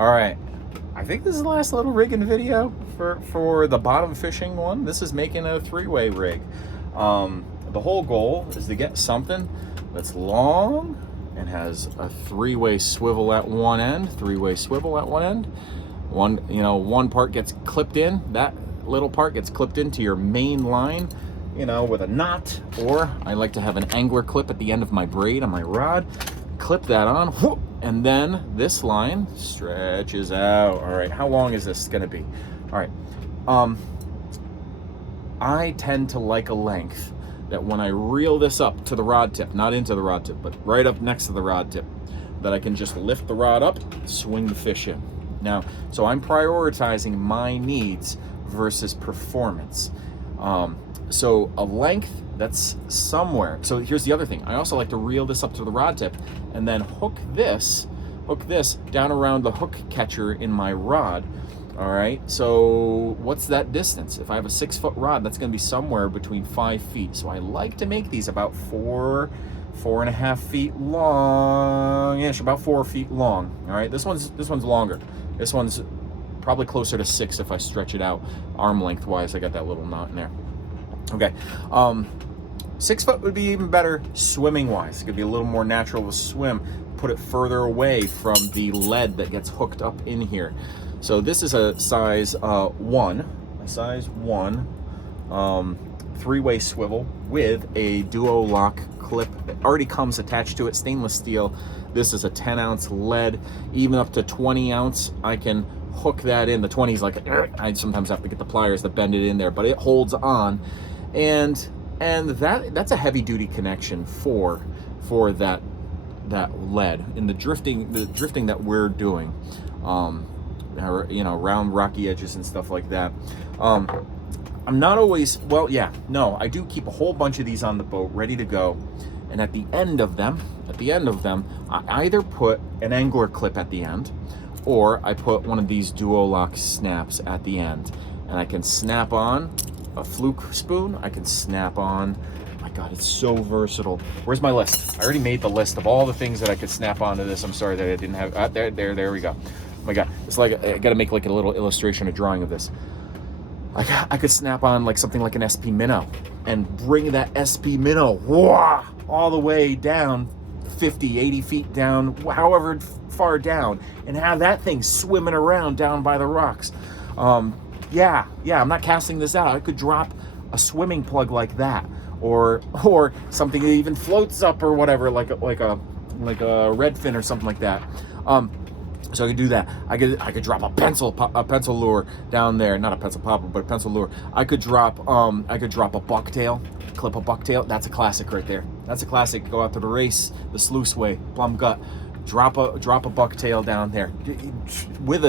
All right. I think this is the last little rigging video for the bottom fishing one. This is making a 3-way rig. The whole goal is to get something that's long and has a 3-way swivel at one end, 3-way swivel at one end. One part gets clipped in, that little part gets clipped into your main line, with a knot, or I like to have an angler clip at the end of my braid on my rod, clip that on, whoop, and then this line stretches out. All right, how long is this gonna be? All right, I tend to like a length that when I reel this up to the rod tip, not into the rod tip, but right up next to the rod tip, that I can just lift the rod up, swing the fish in. Now, so I'm prioritizing my needs versus performance. So a length that's somewhere. So here's the other thing. I also like to reel this up to the rod tip and then hook this down around the hook catcher in my rod. All right, so what's that distance? If I have a 6-foot rod, that's gonna be somewhere between 5 feet. So I like to make these about 4.5 feet long, ish, about 4 feet long. All right, this one's longer. This one's probably closer to 6 if I stretch it out arm length wise. I got that little knot in there. Okay, 6 foot would be even better swimming wise. It could be a little more natural to swim. Put it further away from the lead that gets hooked up in here. So this is a size 1, 3-way swivel with a duo lock clip that already comes attached to it, stainless steel. This is a 10-ounce lead, even up to 20 ounce. I can hook that in. The 20 is like, I sometimes have to get the pliers to bend it in there, but it holds on. And that's a heavy duty connection for that lead in the drifting that we're doing. Around rocky edges and stuff like that. I'm not always, I do keep a whole bunch of these on the boat ready to go. And at the end of them, I either put an angler clip at the end, or I put one of these duo lock snaps at the end. And I can snap on a Fluke spoon. I can snap on, oh my God, it's so versatile. Where's my list? I already made the list of all the things that I could snap onto this. I'm sorry that I didn't have, there we go. Oh my God, it's like, I gotta make like a little illustration, a drawing of this. I could snap on like something like an SP minnow and bring that SP minnow all the way down 50, 80 feet down, however far down, and have that thing swimming around down by the rocks. I'm not casting this out. I could drop a swimming plug like that, or something that even floats up or whatever, like a redfin or something like that. So I could do that. I could drop a pencil lure down there, not a pencil popper, but a pencil lure. I could drop a bucktail, clip a bucktail. That's a classic right there. That's a classic. Go out to the race, the sluice way, plumb gut. Drop a bucktail down there with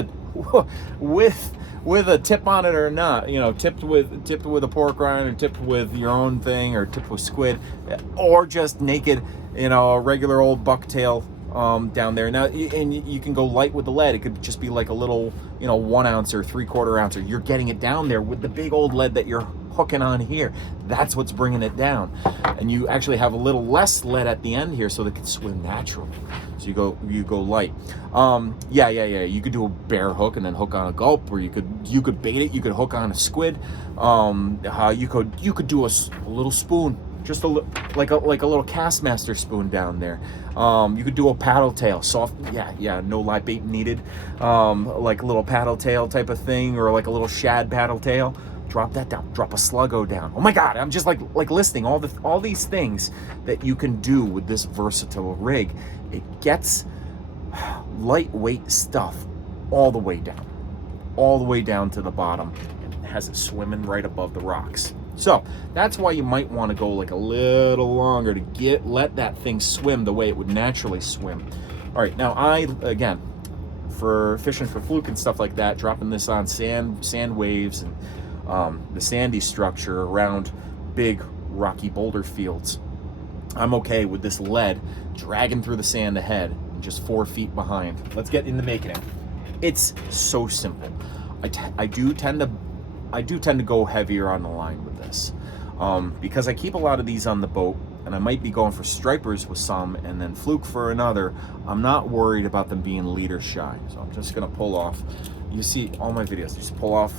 a tip on it or not, tipped with a pork rind, or tipped with your own thing, or tipped with squid, or just naked, a regular old bucktail down there. Now, and you can go light with the lead. It could just be like a little, 1 ounce or 3/4 ounce. You're getting it down there with the big old lead that you're hooking on here. That's what's bringing it down. And you actually have a little less lead at the end here, so they can swim naturally. So you go light. You could do a bare hook and then hook on a gulp, or you could bait it. You could hook on a squid. You could do a little spoon, just like a little Castmaster spoon down there. You could do a paddle tail, soft, no live bait needed. Like a little paddle tail type of thing, or like a little shad paddle tail. Drop that down. Drop a sluggo down. Oh my God, I'm just like listing all these things that you can do with this versatile rig. It gets lightweight stuff all the way down to the bottom, and has it swimming right above the rocks. So that's why you might want to go like a little longer to let that thing swim the way it would naturally swim. All right, now again, for fishing for fluke and stuff like that, dropping this on sand waves and the sandy structure around big rocky boulder fields, I'm okay with this lead dragging through the sand ahead and just 4 feet behind. Let's get into making it. It's so simple. I do tend to go heavier on the line with this because I keep a lot of these on the boat and I might be going for stripers with some and then Fluke for another, I'm not worried about them being leader shy. So I'm just gonna pull off, you see all my videos, just pull off,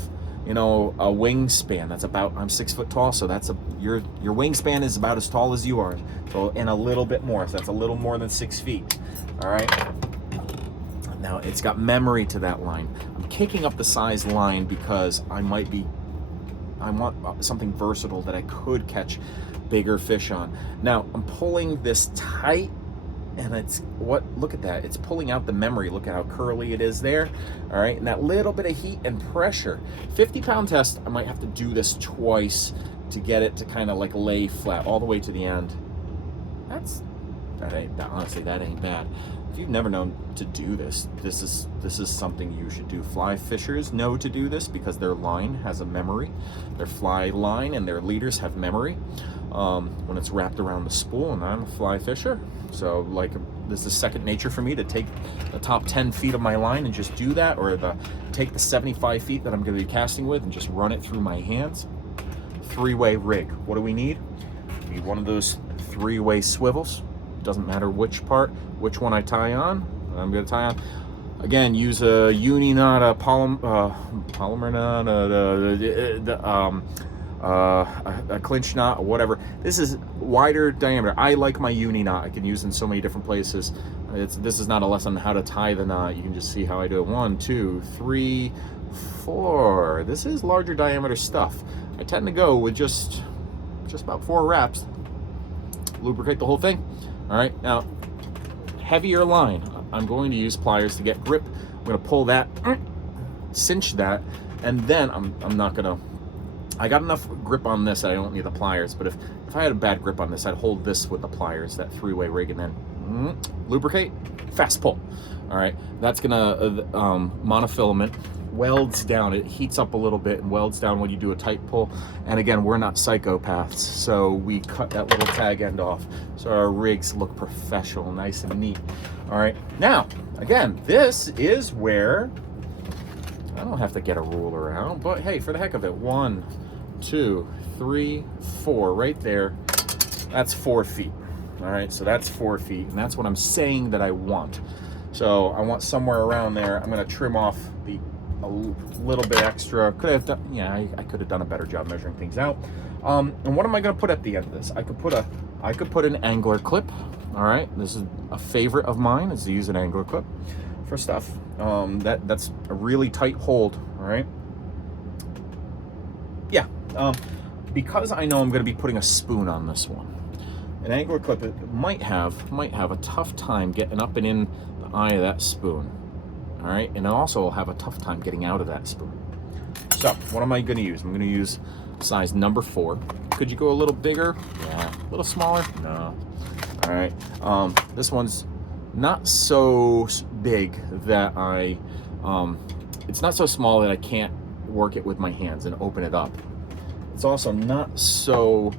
you know, a wingspan that's about, I'm 6 foot tall, so that's your wingspan is about as tall as you are, so, and a little bit more, so that's a little more than 6 feet. All right, now it's got memory to that line. I'm kicking up the size line because I want something versatile that I could catch bigger fish on. Now I'm pulling this tight, and look at that, it's pulling out the memory. Look at how curly it is there. All right, and that little bit of heat and pressure. 50-pound test, I might have to do this twice to get it to kind of like lay flat all the way to the end. Honestly, that ain't bad. If you've never known to do this, this is something you should do. Fly fishers know to do this because their line has a memory. Their fly line and their leaders have memory when it's wrapped around the spool, and I'm a fly fisher. So like, this is second nature for me to take the top 10 feet of my line and just do that, or take the 75 feet that I'm going to be casting with and just run it through my hands. 3-way rig. What do we need? We need one of those 3-way swivels. Doesn't matter which one I tie on. I'm going to tie on. Again, use a uni knot, a polymer knot, a clinch knot, or whatever. This is wider diameter. I like my uni knot. I can use in so many different places. This is not a lesson on how to tie the knot. You can just see how I do it. 1, 2, 3, 4. This is larger diameter stuff. I tend to go with just about 4 wraps. Lubricate the whole thing. All right, now heavier line. I'm going to use pliers to get grip. I'm going to pull that, cinch that, and then I'm not going to. I got enough grip on this that I don't need the pliers. But if I had a bad grip on this, I'd hold this with the pliers, that 3-way rig, and then lubricate, fast pull. All right, that's gonna monofilament welds down. It heats up a little bit and welds down when you do a tight pull. And again, we're not psychopaths, so we cut that little tag end off so our rigs look professional, nice and neat. All right, now again, this is where I don't have to get a ruler out, but hey, for the heck of it, 1, 2, 3, 4, right there. That's 4 feet. All right, so that's 4 feet, and that's what I'm saying that I want. So I want somewhere around there. I'm gonna trim off a little bit extra. Could have done, yeah, I could have done a better job measuring things out. And what am I gonna put at the end of this? I could put an angler clip. All right, this is a favorite of mine, is to use an angler clip for stuff. That's a really tight hold. All right. Yeah. Because I know I'm gonna be putting a spoon on this one. An angler clip might have a tough time getting up and in the eye of that spoon. All right, and also will have a tough time getting out of that spoon. So what am I going to use? I'm going to use size number 4. Could you go a little bigger? Yeah. A little smaller? No. All right. This one's not so big that it's not so small that I can't work it with my hands and open it up. It's also not so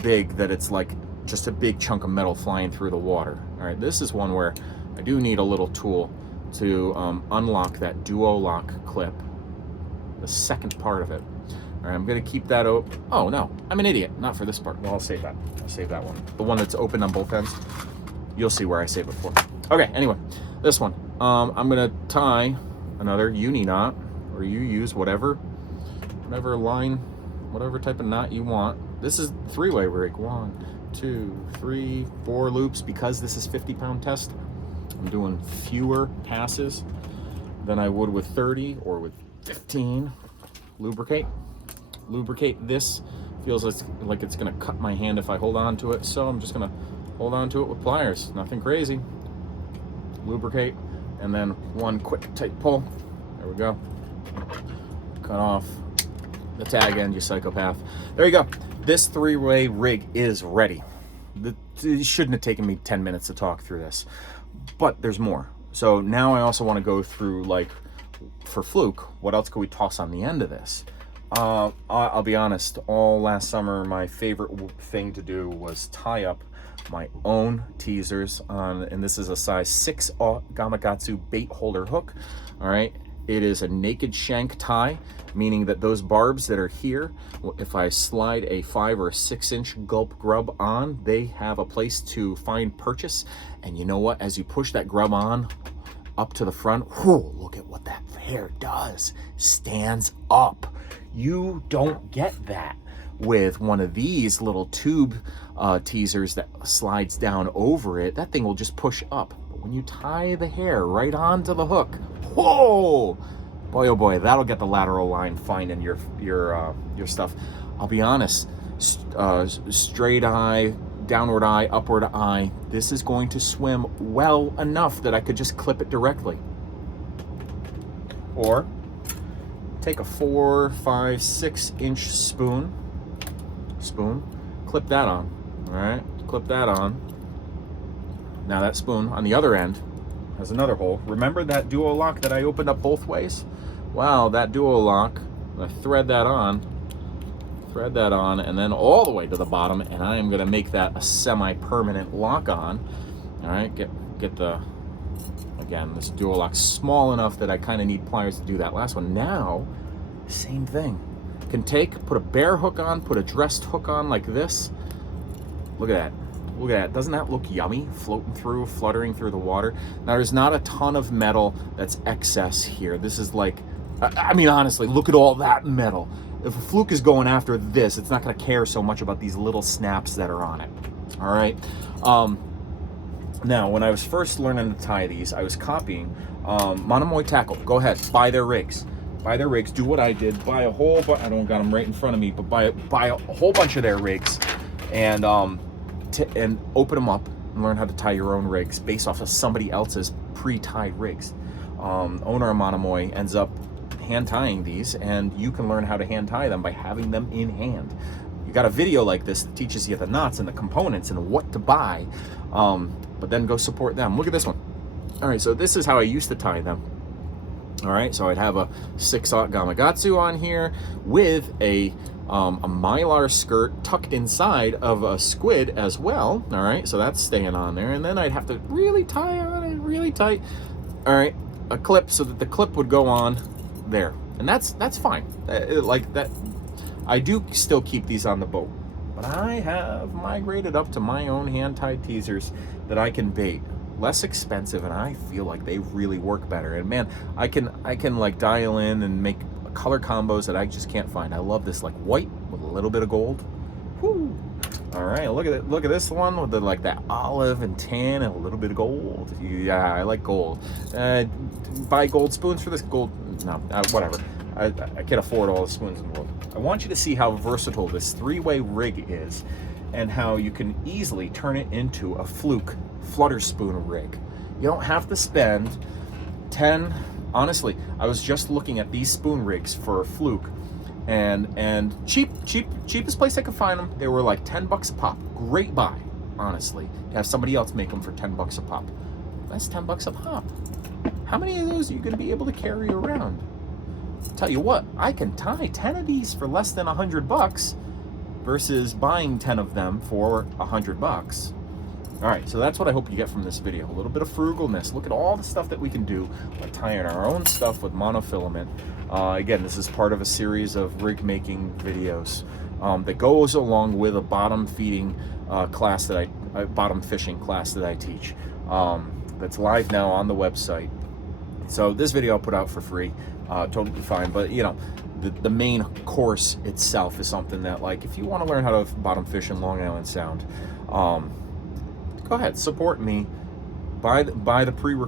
big that it's like just a big chunk of metal flying through the water. All right, this is one where I do need a little tool to unlock that duo lock clip, the second part of it. All right, I'm gonna keep that open. Oh no, I'm an idiot, not for this part. Well, I'll save that one. The one that's open on both ends. You'll see where I save it for. Okay, anyway, this one. I'm gonna tie another uni knot, or you use whatever line, whatever type of knot you want. This is 3-way rig. 1, 2, 3, 4 loops. Because this is 50-pound test, I'm doing fewer passes than I would with 30 or with 15. Lubricate this. Feels like it's gonna cut my hand if I hold on to it, so I'm just gonna hold on to it with pliers. Nothing crazy. Lubricate, and then one quick tight pull. There we go. Cut off the tag end, you psychopath. There you go. This 3-way rig is ready. It shouldn't have taken me 10 minutes to talk through this, but there's more. So now I also want to go through, like, for Fluke, what else could we toss on the end of this? I'll be honest, all last summer, my favorite thing to do was tie up my own teasers on, and this is a size 6 Gamakatsu bait holder hook. All right, It is a naked shank tie, meaning that those barbs that are here, if I slide a 5 or 6 inch gulp grub on, they have a place to find purchase. And you know what? As you push that grub on up to the front, whew, look at what that hair does. Stands up. You don't get that with one of these little tube teasers that slides down over it. That thing will just push up. But when you tie the hair right onto the hook, whoa, boy, oh boy, that'll get the lateral line finding your stuff. I'll be honest, straight eye, downward eye, upward eye, this is going to swim well enough that I could just clip it directly. Or take a 4, 5, 6 inch spoon, clip that on. All right, clip that on. Now that spoon on the other end has another hole. Remember that duo lock that I opened up both ways? Wow, that duo lock, I thread that on, and then all the way to the bottom, and I am gonna make that a semi-permanent lock on. All right, get the, again, this duo lock small enough that I kind of need pliers to do that last one. Now, same thing. Can put a bare hook on, put a dressed hook on like this. Look at that. Look at that. Doesn't that look yummy? Floating through, fluttering through the water. Now, there's not a ton of metal that's excess here. This is like, I mean, honestly, look at all that metal. If a Fluke is going after this, it's not going to care so much about these little snaps that are on it. All right. Now, when I was first learning to tie these, I was copying Monomoy Tackle. Go ahead, buy their rigs. Buy their rigs. Do what I did. Buy a whole bunch. I don't got them right in front of me, but buy a whole bunch of their rigs, and open them up and learn how to tie your own rigs based off of somebody else's pre-tied rigs. Owner of Monomoy ends up hand tying these, and you can learn how to hand tie them by having them in hand. You got a video like this that teaches you the knots and the components and what to buy, but then go support them. Look at this one. All right, so this is how I used to tie them. All right, so I'd have a 6/0 Gamakatsu on here with a mylar skirt tucked inside of a squid as well. All right, so that's staying on there, and then I'd have to really tie on it really tight. All right, a clip so that the clip would go on there, and that's fine. Like that, I do still keep these on the boat, but I have migrated up to my own hand-tied teasers that I can bait. Less expensive, and I feel like they really work better. And man, I can like dial in and make color combos that I just can't find. I love this like white with a little bit of gold. Whoo! All right, look at it. Look at this one with the like that olive and tan and a little bit of gold. Yeah, I like gold. Buy gold spoons for this gold. No, whatever. I can't afford all the spoons in the world. I want you to see how versatile this 3-way rig is, and how you can easily turn it into a Fluke flutter spoon rig. You don't have to spend 10. Honestly, I was just looking at these spoon rigs for Fluke, and cheapest place I could find them. They were like $10 a pop. Great buy, honestly, to have somebody else make them for $10 a pop. That's $10 a pop. How many of those are you going to be able to carry around? Tell you what, I can tie 10 of these for less than $100 versus buying 10 of them for $100. All right, so that's what I hope you get from this video. A little bit of frugalness. Look at all the stuff that we can do by tying our own stuff with monofilament. Again, this is part of a series of rig making videos that goes along with a bottom feeding class that bottom fishing class that I teach. That's live now on the website. So this video I'll put out for free, totally fine. But you know, the main course itself is something that, like, if you want to learn how to bottom fish in Long Island Sound, go ahead, support me. Buy the pre